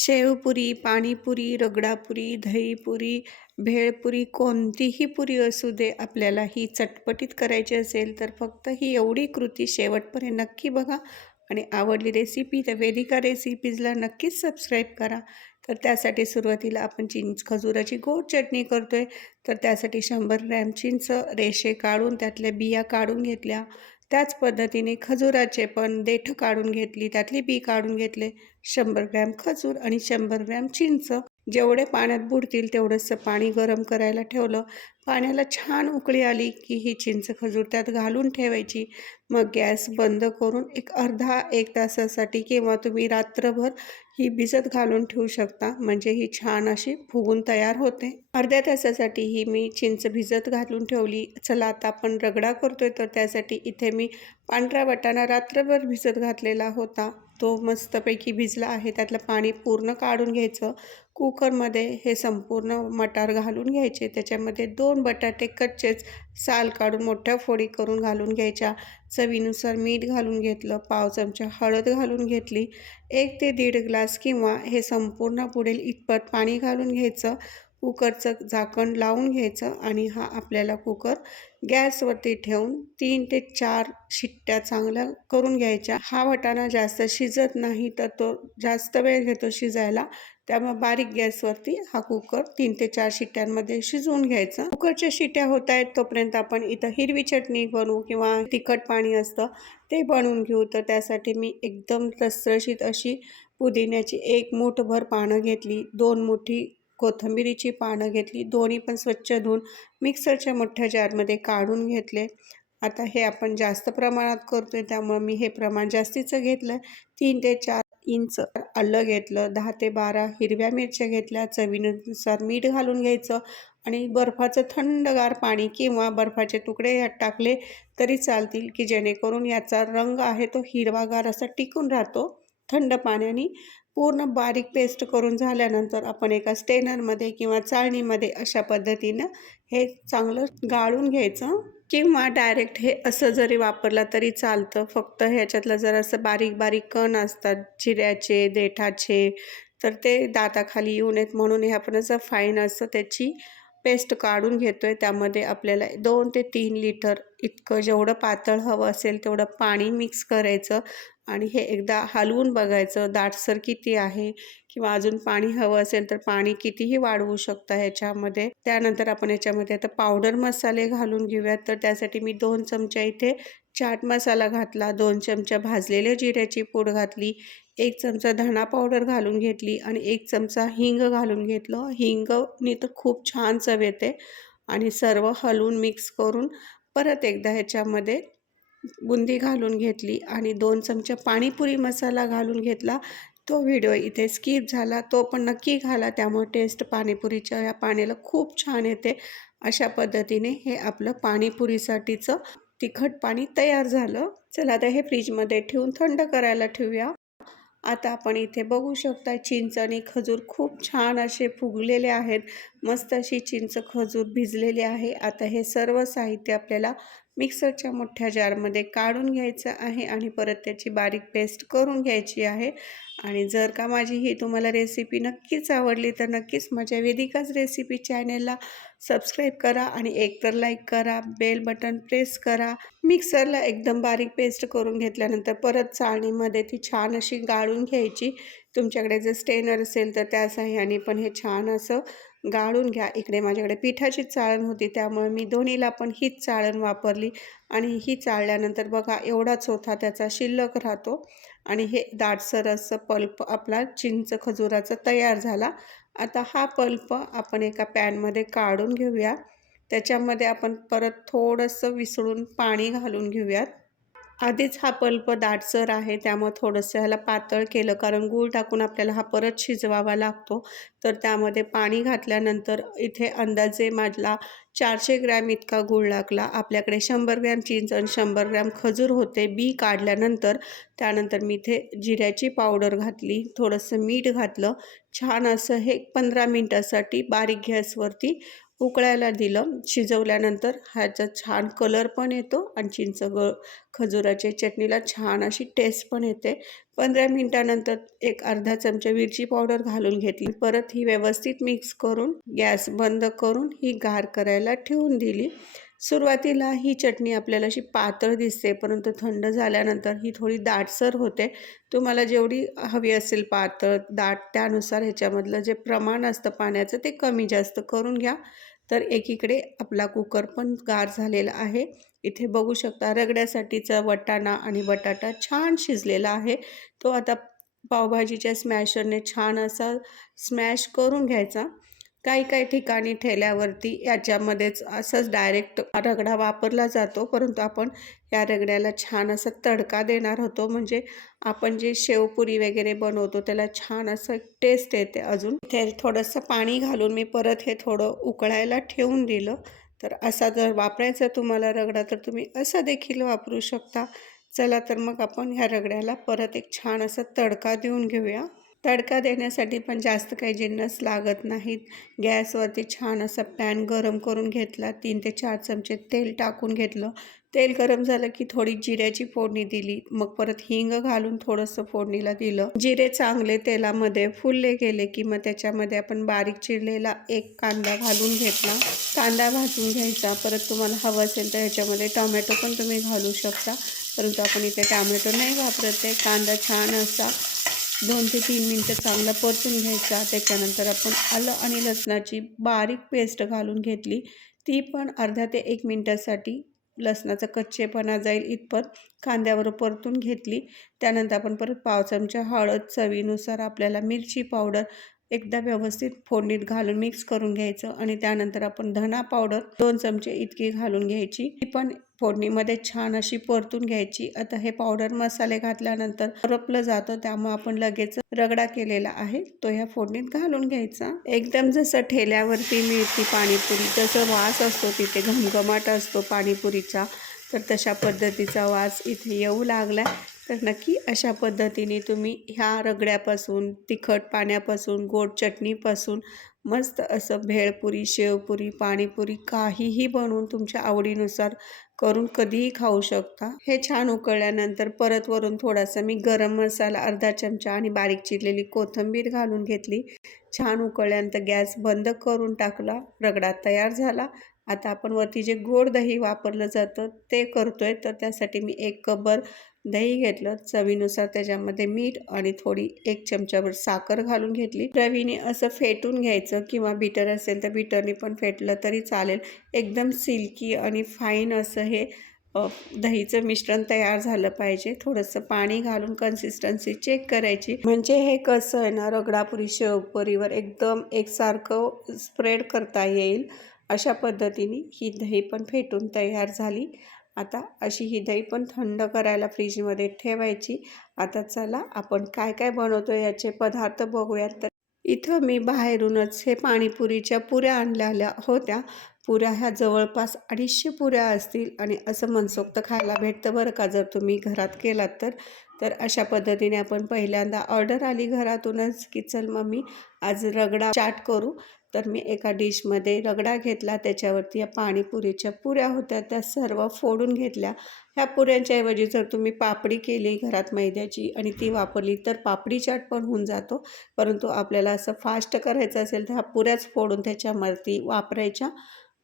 शेवपुरी पाणीपुरी रगडापुरी दहीपुरी भेळपुरी कोणतीही पुरी असू दे आपल्याला ही चटपटीत करायची असेल तर फक्त ही एवढी कृती शेवटपर्यंत नक्की बघा. आणि आवडली रेसिपी तर वेदिका रेसिपीजला नक्कीच सबस्क्राईब करा. तर त्यासाठी सुरुवातीला आपण चिंच खजुराची गोड चटणी करतो आहे तर त्यासाठी शंभर ग्रॅम चिंच रेषे काढून त्यातल्या बिया काढून घेतल्या. त्याच पद्धतीने खजुराचे पण देठ काढून घेतली त्यातली बी काढून घेतले. शंभर ग्रॅम खजूर आणि शंभर ग्रॅम चिंच जेवढे पाण्यात बुडतील तेवढंसं पाणी गरम करायला ठेवलं. पाण्याला छान उकळी आली की ही चिंच खजूर त्यात घालून ठेवायची. मग गॅस बंद करून एक अर्धा एक तासासाठी किंवा तुम्ही रात्रभर ही भिजत घालून ठेवू शकता. म्हणजे ही छान अशी फुगून तयार होते. अर्ध्या तासासाठी ही मी चिंच भिजत घालून ठेवली. चला आता आपण रगडा करतोय तर त्यासाठी इथे मी पांढरा वाटाणा रात्रभर भिजत घातलेला होता. तो मस्तपैकी भिजला आहे. त्यातलं पाणी पूर्ण काढून घ्यायचं. कुकरमध्ये हे संपूर्ण मटार घालून घ्यायचे. त्याच्यामध्ये दोन बटाटे कच्चेच साल काढून मोठ्या फोडी करून घालून घ्यायच्या. चवीनुसार मीठ घालून घेतलं. पाव चमचा हळद घालून घेतली. एक ते दीड ग्लास किंवा हे संपूर्ण पुढील इतपत पाणी घालून घ्यायचं. कुकरचं झाकण लावून घ्यायचं आणि हा आपल्याला कुकर गॅसवरती ठेवून तीन ते चार शिट्ट्या चांगल्या करून घ्यायच्या. हा वटाणा जास्त शिजत नाही तर तो जास्त वेळ घेतो शिजायला. त्यामुळे बारीक गॅसवरती हा कुकर तीन ते चार शिट्ट्यांमध्ये शिजवून घ्यायचा. कुकरच्या शिट्ट्या होत आहेत तोपर्यंत आपण इथं हिरवी चटणी बनवू किंवा तिखट पाणी असतं ते बनवून घेऊ. तर त्यासाठी मी एकदम रसरशीत अशी पुदिन्याची एक मुठभर पानं घेतली. दोन मोठी कोथिंबिरीची पानं घेतली. दोन्ही पण स्वच्छ धुवून मिक्सरच्या मोठ्या जारमध्ये काढून घेतले. आता हे आपण जास्त प्रमाणात करतो आहे त्यामुळं मी हे प्रमाण जास्तीचं घेतलं. तीन ते चार इंच आलं घेतलं. दहा ते बारा हिरव्या मिरच्या घेतल्या. चवीनुसार मीठ घालून घ्यायचं आणि बर्फाचं थंडगार पाणी किंवा बर्फाचे तुकडे यात टाकले तरी चालतील की जेणेकरून याचा रंग आहे तो हिरवागार असा टिकून राहतो थंड पाण्याने. पूर्ण बारीक पेस्ट करून झाल्यानंतर आपण एका स्टेनरमध्ये किंवा चाळणीमध्ये अशा पद्धतीनं हे चांगलं गाळून घ्यायचं. किंवा डायरेक्ट हे असं जरी वापरलं तरी चालतं. फक्त ह्याच्यातलं जरासं बारीक बारीक कण असतात जिऱ्याचे देठाचे तर ते दाताखाली येऊ नयेत. म्हणून हे आपण असं फाईन असं त्याची पेस्ट काढून घेतो आहे त्यामध्ये आपल्याला दोन ते तीन लिटर इतकं जेवढं पातळ हवं असेल तेवढं पाणी मिक्स करायचं. आणि हे एकदा हलवून बघायचं दाटसर किती आहे किंवा अजून पाणी हवं असेल तर पाणी कितीही वाढवू शकता ह्याच्यामध्ये. त्यानंतर आपण याच्यामध्ये आता पावडर मसाले घालून घेऊयात. तर त्यासाठी मी दोन चमचा इथे चाट मसाला घातला दोन चमचा भाजलेल्या जिऱ्याची पूड घातली एक चमचा धणा पावडर घालून घेतली आणि एक चमचा हिंग घालून घेतलं. हिंगनी तर खूप छान चव येते आणि सर्व हलवून मिक्स करून परत एकदा ह्याच्यामध्ये बुंदी घालून घेतली आणि दोन चमचा पाणीपुरी मसाला घालून घेतला. तो व्हिडिओ इथे स्किप झाला. तो पण नक्की घाला. त्यामुळे टेस्ट पाणीपुरीच्या या पाण्याला खूप छान येते. अशा पद्धतीने हे आपलं पाणीपुरीसाठीचं तिखट पाणी तयार झालं. चला आता हे फ्रीजमध्ये ठेवून थंड करायला ठेवूया. आता आपण इथे बघू शकता चिंच आणि खजूर खूप छान असे फुगलेले आहेत. मस्त अशी चिंच खजूर भिजलेली आहे. आता हे सर्व साहित्य आपल्याला मिक्सरच्या मोठ्या जारमध्ये काढून घ्यायचं आहे आणि परत त्याची बारीक पेस्ट करून घ्यायची आहे. आणि जर का माझी ही तुम्हाला रेसिपी नक्कीच आवडली तर नक्कीच माझ्या वेदिकाच रेसिपी चॅनेलला सबस्क्राईब करा आणि एक तर लाईक करा बेल बटन प्रेस करा. मिक्सरला एकदम बारीक पेस्ट करून घेतल्यानंतर परत चाळणीमध्ये ती छान अशी गाळून घ्यायची. तुमच्याकडे जर स्टेनर असेल तर त्या साह्याने पण हे छान असं गाळून घ्या. इकडे माझ्याकडे पिठाची चाळण होती त्यामुळे मी दोन्हीला पण हीच चाळण वापरली. आणि ही चाळल्यानंतर बघा एवढाच होता त्याचा शिल्लक राहतो. आणि हे दाटसर असं पल्प आपला चिंच खजुराचा तयार झाला. आता हा पल्प आपण एका पॅनमध्ये काढून घेऊया. त्याच्यामध्ये आपण परत थोडंसं विसळून पाणी घालून घेऊयात. आधीच हा पल्प दाटसर आहे त्यामुळे थोडंसं ह्याला पातळ केलं कारण गूळ टाकून आपल्याला हा परत शिजवावा लागतो. तर त्यामध्ये पाणी घातल्यानंतर इथे अंदाजे माझला चारशे ग्रॅम इतका गूळ लागला. आपल्याकडे शंभर ग्रॅम चिंच आणि शंभर ग्रॅम खजूर होते बी काढल्यानंतर त्यानंतर मी इथे जिऱ्याची पावडर घातली थोडंसं मीठ घातलं. छान असं हे पंधरा मिनटासाठी बारीक गॅसवरती उकळायला दिलं. शिजवल्यानंतर ह्याचा छान कलर पण येतो आणि चिंच ग खजुराच्या चटणीला छान अशी टेस्ट पण येते. पंधरा मिनटानंतर एक अर्धा चमचा मिरची पावडर घालून घेतली. परत ही व्यवस्थित मिक्स करून गॅस बंद करून ही गार करायला ठेवून दिली. सुरुवातीला ही चटणी आपल्याला अशी पातळ दिसते परंतु थंड झाल्यानंतर ही थोडी दाटसर होते. तुम्हाला जेवढी हवी असेल पातळ दाट त्यानुसार ह्याच्यामधलं जे प्रमाण असतं पाण्याचं ते कमी जास्त करून घ्या. तर एकीकडे आपला कुकर पण गार झालेला आहे. इथे बघू शकता रगड्यासाठीचा वटाणा आणि बटाटा छान शिजलेला आहे. तो आता पावभाजीच्या स्मॅशरने छान असा स्मॅश करून घ्यायचा. काही काही ठिकाणी ठेल्यावरती याच्यामध्येच असंच डायरेक्ट रगडा वापरला जातो. परंतु आपण या रगड्याला छान असं तडका देणार होतो. म्हणजे आपण जे शेवपुरी वगैरे बनवतो त्याला छान असं टेस्ट येते अजून. इथे थोडंसं पाणी घालून मी परत हे थोडं उकळायला ठेवून दिलं. तर असा जर वापरायचा तुम्हाला रगडा तर तुम्ही असा देखील वापरू शकता. चला तर मग आपण ह्या रगड्याला परत एक छान असा तडका देऊन घेऊया. तडका देण्यासाठी पण जास्त काही जिन्नस लागत नाहीत. गॅसवरती छान असा पॅन गरम करून घेतला. तीन ते चार चमचे तेल टाकून घेतलं. तेल गरम झालं की थोडी जिऱ्याची फोडणी दिली. मग परत हिंग घालून थोडंसं फोडणीला दिलं. जिरे चांगले तेलामध्ये फुलले गेले की मग त्याच्यामध्ये आपण बारीक चिरलेला एक कांदा घालून घेतला. कांदा भाजून घ्यायचा. परत तुम्हाला हवं असेल तर ह्याच्यामध्ये टोमॅटो पण तुम्ही घालू शकता. परंतु आपण इथे टोमॅटो नाही वापरत आहे. कांदा छान असा दोन ते तीन मिनटं चांगलं परतून घ्यायचा. त्याच्यानंतर आपण आलं आणि लसणाची बारीक पेस्ट घालून घेतली. ती पण अर्धा ते एक मिनटासाठी लसणाचा कच्चेपणा जाईल इतपत कांद्यावर परतून घेतली. त्यानंतर आपण परत पाव चमचा हळद चवीनुसार आपल्याला मिरची पावडर एकदा व्यवस्थित फोडणीत घालून मिक्स करून घ्यायचं आणि त्यानंतर आपण धना पावडर दोन चमचे इतकी घालून घ्यायची. ती पण फोडणीमध्ये छान अशी परतून घ्यायची. आता हे पावडर मसाले घातल्यानंतर रपलं जातं त्यामुळे आपण लगेच रगडा केलेला आहे. तो ह्या फोडणीत घालून घ्यायचा. एकदम जसं ठेल्यावरती मिळती पाणीपुरी तसं वास असतो तिथे घमघमाट असतो पाणीपुरीचा तर तशा पद्धतीचा वास इथे येऊ लागला तर नक्की अशा पद्धतीने तुम्ही ह्या रगड्यापासून तिखट पाण्यापासून गोड चटणीपासून मस्त असं भेळपुरी शेवपुरी पाणीपुरी काहीही बनवून तुमच्या आवडीनुसार करून कधीही खाऊ शकता. हे छान उकळल्यानंतर परत वरून थोडासा मी गरम मसाला अर्धा चमचा आणि बारीक चिरलेली कोथिंबीर घालून घेतली. छान उकळल्यानंतर गॅस बंद करून टाकला. रगडा तयार झाला. आता आपण वरती जे गोड दही वापरलं जातं ते करतोय. तर त्यासाठी मी एक कबर दही घेतलं चवीनुसार त्याच्यामध्ये मीठ आणि थोडी एक चमच्यावर साखर घालून घेतली. रवीने असं फेटून घ्यायचं किंवा बिटर असेल तर बिटरने पण फेटलं तरी चालेल. एकदम सिल्की आणि फाईन असं हे दहीचं मिश्रण तयार झालं पाहिजे. थोडंसं पाणी घालून कन्सिस्टन्सी चेक करायची. म्हणजे हे कसं आहे ना रगडापुरी शेवपुरीवर एकदम एकसारखं स्प्रेड करता येईल. अशा पद्धतीने ही दही पण फेटून तयार झाली. आता अशी ही दही पण थंड करायला फ्रीजमध्ये ठेवायची. आता चला आपण काय काय बनवतो याचे पदार्थ बघूयात. तर इथं मी बाहेरूनच हे पाणीपुरीच्या पुऱ्या आणलेल्या होत्या. पुऱ्या ह्या जवळपास अडीचशे पुऱ्या असतील आणि असं मनसोक्त खायला भेटतं बरं का जर तुम्ही घरात केलात तर. तर अशा पद्धतीने आपण पहिल्यांदा ऑर्डर आली घरातूनच की चल मम्मी आज रगडा चाट करू. तर मी एका डिशमध्ये रगडा घेतला त्याच्यावरती या पाणीपुरीच्या पुऱ्या होत्या त्या सर्व फोडून घेतल्या. ह्या पुऱ्यांच्या ऐवजी जर तुम्ही पापडी केली घरात मैद्याची आणि ती वापरली तर पापडी चाट पण होऊन जातो. परंतु आपल्याला असं फास्ट करायचं असेल तर ह्या पुऱ्याच फोडून त्याच्यावरती वापरायच्या.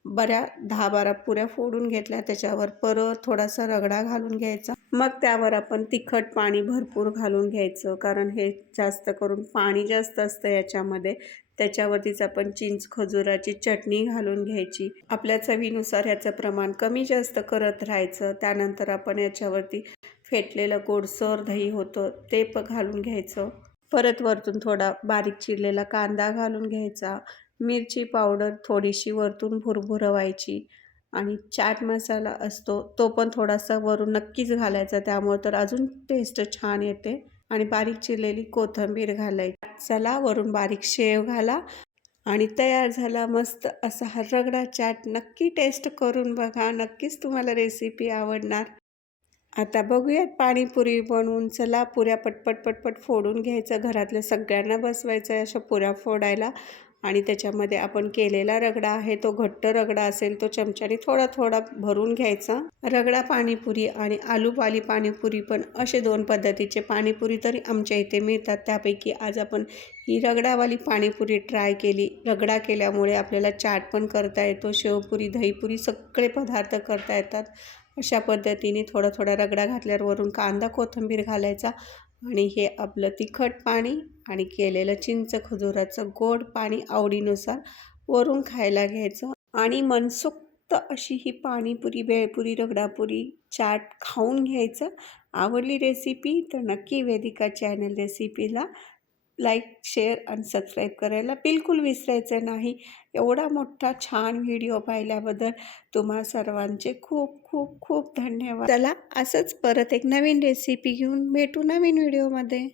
बऱ्या दहा बारा पुऱ्या फोडून घेतल्या. त्याच्यावर परत थोडासा रगडा घालून घ्यायचा. मग त्यावर आपण तिखट पाणी भरपूर घालून घ्यायचं. कारण हे जास्त करून पाणी जास्त असतं याच्यामध्ये. त्याच्यावरतीच आपण चिंच खजुराची चटणी घालून घ्यायची. आपल्या चवीनुसार ह्याचं प्रमाण कमी जास्त करत राहायचं. त्यानंतर आपण याच्यावरती फेटलेलं गोडसर दही होतं ते प घालून घ्यायचं. परत वरतून थोडा बारीक चिरलेला कांदा घालून घ्यायचा. मिरची पावडर थोडीशी वरतून भुरभुरवायची आणि चाट मसाला असतो तो पण थोडासा वरून नक्कीच घालायचा. त्यामुळे तर अजून टेस्ट छान येते. आणि बारीक चिरलेली कोथिंबीर घालायची. चला वरून बारीक शेव घाला आणि तयार झाला मस्त असा हा रगडा चाट. नक्की टेस्ट करून बघा. नक्कीच तुम्हाला रेसिपी आवडणार. आता बघूयात पाणीपुरी बनवून चला पुऱ्या पटपट पटपट फोडून घ्यायचं. घरातल्या सगळ्यांना बसवायचं आहे अशा पुऱ्या फोडायला. आणि त्याच्यामध्ये आपण केलेला रगडा आहे तो घट्ट रगडा असेल तो चमच्याने थोडा थोडा भरून घ्यायचा. रगडा पाणीपुरी आणि आलूवाली पाणीपुरी पण असे दोन पद्धतीचे पाणीपुरी तरी आमच्या इथे मिळतात. त्यापैकी आज आपण ही रगडावाली पाणीपुरी ट्राय केली. रगडा केल्यामुळे आपल्याला चाट पण करता येतो शेवपुरी दहीपुरी सगळे पदार्थ करता येतात. अशा पद्धतीने थोडा थोडा रगडा घातल्यावर वरून कांदा कोथिंबीर घालायचा आणि हे आपलं तिखट पाणी आणि केलेलं चिंच खजुराचं गोड पाणी आवडीनुसार वरून खायला घ्यायचं आणि मनसोक्त अशी ही पाणीपुरी बेळपुरी रगडापुरी चाट खाऊन घ्यायचं. आवडली रेसिपी तर नक्की वेदिका चॅनल रेसिपीला लाईक शेअर आणि सबस्क्राईब करायला बिलकुल विसरायचं नाही. एवढा मोठा छान व्हिडिओ पाहिल्याबद्दल तुम्हा सर्वांचे खूप खूप खूप धन्यवाद. चला असंच परत एक नवीन रेसिपी घेऊन भेटू नवीन व्हिडिओमध्ये